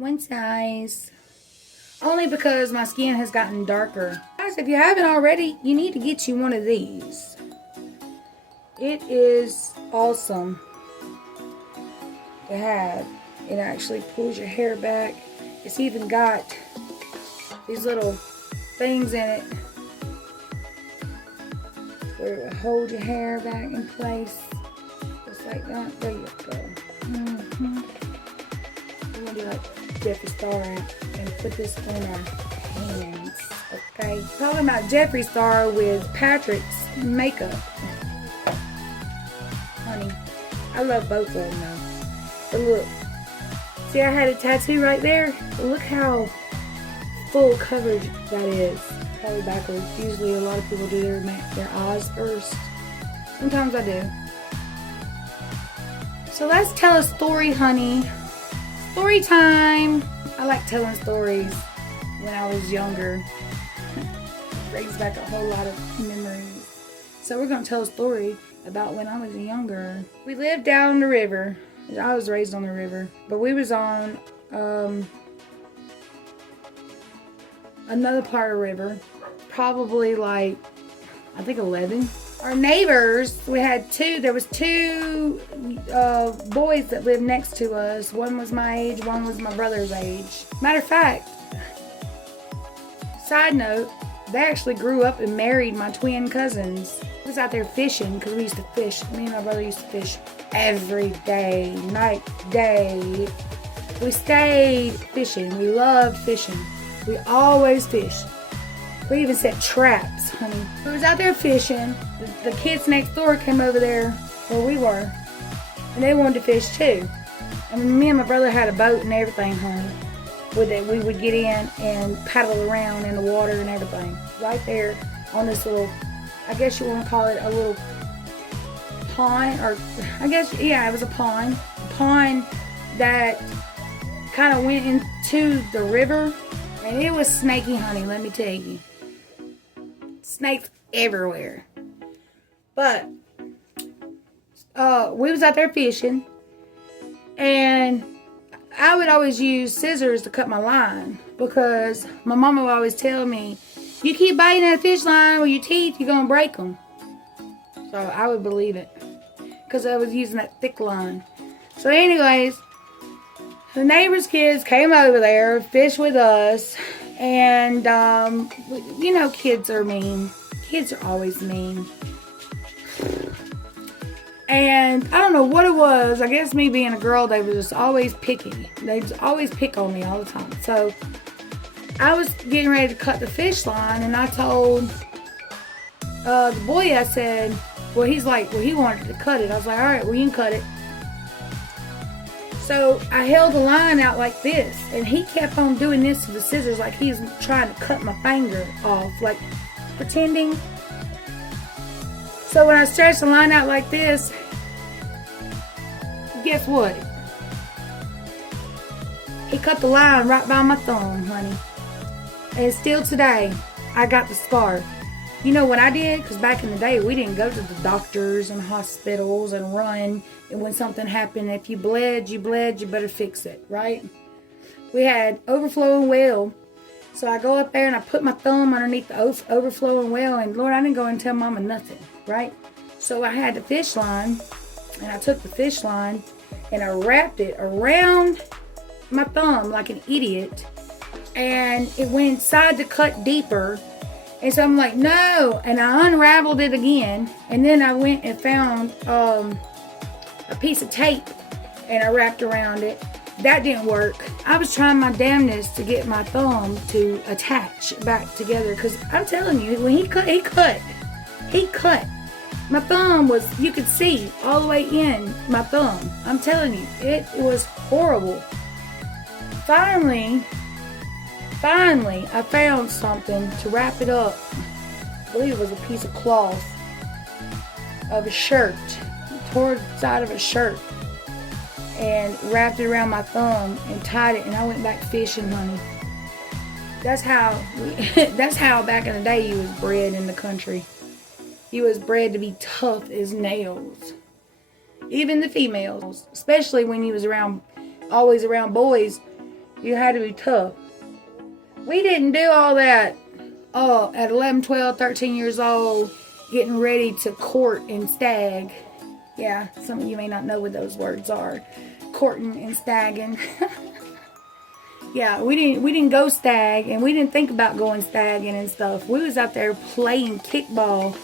One size. Only because my skin has gotten darker. Guys, if you haven't already, you need to get you one of these. It is awesome to have. It actually pulls your hair back. It's even got these little things in it where it will hold your hair back in place. Just like that. There you go. I'm gonna do like Jeffree Star and put this on our hands. Okay. Talking about Jeffree Star with Patrick's makeup. Honey, I love both of them though. But look. See, I had a tattoo right there. But look how full coverage that is. Probably backwards. Usually a lot of people do their eyes first. Sometimes I do. So let's tell a story, honey. Story time. I like telling stories when I was younger. Brings back a whole lot of memories. So we're going to tell a story about when I was younger. We lived down the river. I was raised on the river. But we was on another part of the river. Probably like, I think 11. Our neighbors, there was two boys that lived next to us. One was my age, one was my brother's age. Matter of fact, side note, they actually grew up and married my twin cousins. I was out there fishing because we used to fish. Me and my brother used to fish every day, night, day. We stayed fishing. We loved fishing. We always fished. We even set traps, honey. We was out there fishing. The kids next door came over there where we were. And they wanted to fish too. And me and my brother had a boat and everything, honey. With it, we would get in and paddle around in the water and everything. Right there on this little, I guess you want to call it a little pond. Or, I guess, yeah, it was a pond. A pond that kind of went into the river. And it was snaky, honey, let me tell you. Snakes everywhere. But we was out there fishing, and I would always use scissors to cut my line because my mama would always tell me, you keep biting that fish line with your teeth, you're gonna break them. So I would believe it because I was using that thick line. So anyways, the neighbor's kids came over there, fished with us, and, you know, kids are mean. Kids are always mean. And I don't know what it was. I guess me being a girl, they were just always picky. They just always pick on me all the time. So I was getting ready to cut the fish line, and I told the boy, I said, well, he's like, well, he wanted to cut it. I was like, all right, well, you can cut it. So I held the line out like this, and he kept on doing this to the scissors like he was trying to cut my finger off, like pretending. So when I stretched the line out like this, guess what? He cut the line right by my thumb, honey. And still today, I got the scar. You know what I did? Because back in the day, we didn't go to the doctors and hospitals and run. And when something happened, if you bled, you better fix it, right? We had overflowing well. So I go up there and I put my thumb underneath the overflowing well. And Lord, I didn't go and tell Mama nothing, right? So I had the fish line. And I took the fish line and I wrapped it around my thumb like an idiot. And it went inside to cut deeper. And so I'm like, no. And I unraveled it again. And then I went and found a piece of tape. And I wrapped around it. That didn't work. I was trying my damnedest to get my thumb to attach back together. Because I'm telling you, when he cut. My thumb was, you could see all the way in my thumb. I'm telling you, it was horrible. Finally, I found something to wrap it up. I believe it was a piece of cloth of a shirt, tore the side of a shirt, and wrapped it around my thumb and tied it, and I went back fishing, honey. That's how back in the day you was bred in the country. You was bred to be tough as nails. Even the females, especially when you was always around boys. You had to be tough. We didn't do all that. Oh, at 11, 12, 13 years old, getting ready to court and stag. Yeah, some of you may not know what those words are. Courting and stagging. Yeah, we didn't go stag, and we didn't think about going stagging and stuff. We was out there playing kickball,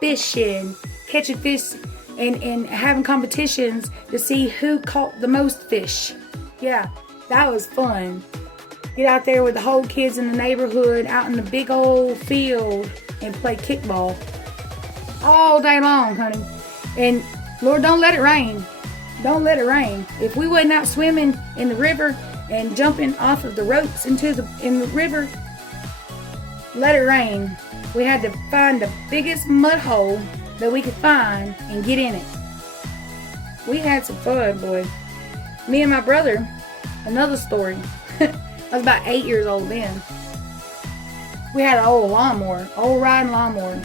fishing, catching fish, and having competitions to see who caught the most fish. Yeah, that was fun. Get out there with the whole kids in the neighborhood, out in the big old field, and play kickball all day long, honey. And Lord, don't let it rain. Don't let it rain. If we wasn't out swimming in the river and jumping off of the ropes in the river, let it rain. We had to find the biggest mud hole that we could find and get in it. We had some fun, boy. Me and my brother, another story. I was about 8 years old then. We had an old lawnmower, old riding lawnmower.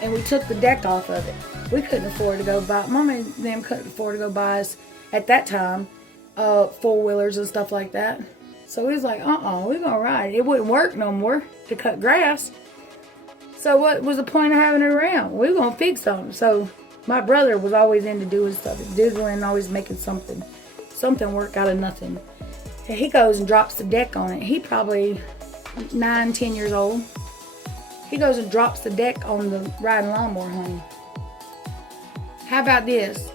And we took the deck off of it. We couldn't afford to go buy, Mom and them couldn't afford to go buy us, at that time, four-wheelers and stuff like that. So we was like, we're gonna ride. It wouldn't work no more to cut grass. So what was the point of having it around? We were gonna fix something. So my brother was always into doing stuff, doodling, always making something work out of nothing. And he goes and drops the deck on it. He probably 9, 10 years old. He goes and drops the deck on the riding lawnmower, honey. How about this?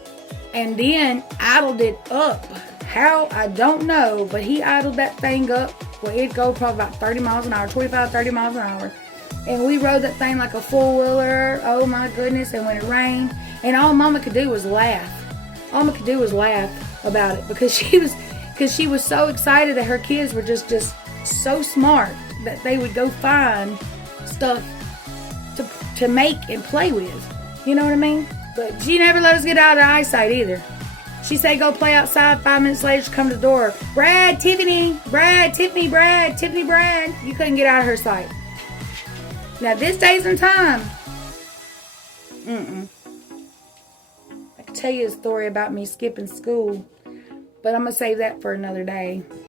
And then idled it up. How? I don't know. But he idled that thing up. Well, it'd go probably about 30 miles an hour, 25, 30 miles an hour. And we rode that thing like a four-wheeler. Oh, my goodness. And when it rained, and all Mama could do was laugh. All Mama could do was laugh about it because she was so excited that her kids were just so smart that they would go find stuff to make and play with. You know what I mean? But she never let us get out of her eyesight either. She said go play outside. 5 minutes later, she come to the door. Brad, Tiffany, Brad, Tiffany, Brad, Tiffany, Brad. You couldn't get out of her sight. Now this days and time. I could tell you a story about me skipping school, but I'm going to save that for another day.